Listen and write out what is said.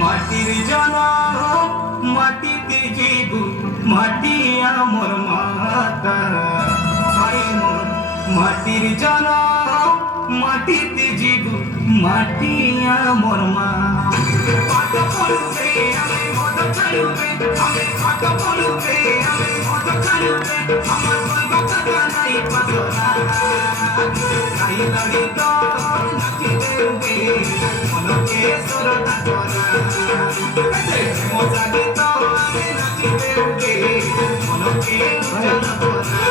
মাটির জনম মাটিতে জীব মাটি আমার মাতা ভাই মোর মাটির জনম মাটিতে জীব মাটি আমার মা পাট পড়বে আমি মদ খাইবে আমি পাট পড়বে আমি মদ খাইবে আমার কথা নাই পাতলা তাই লাগি তো নাচি দেবে মনকে সরদা করা মজা গীত আমি নাচি দেবে মনকে জানা করা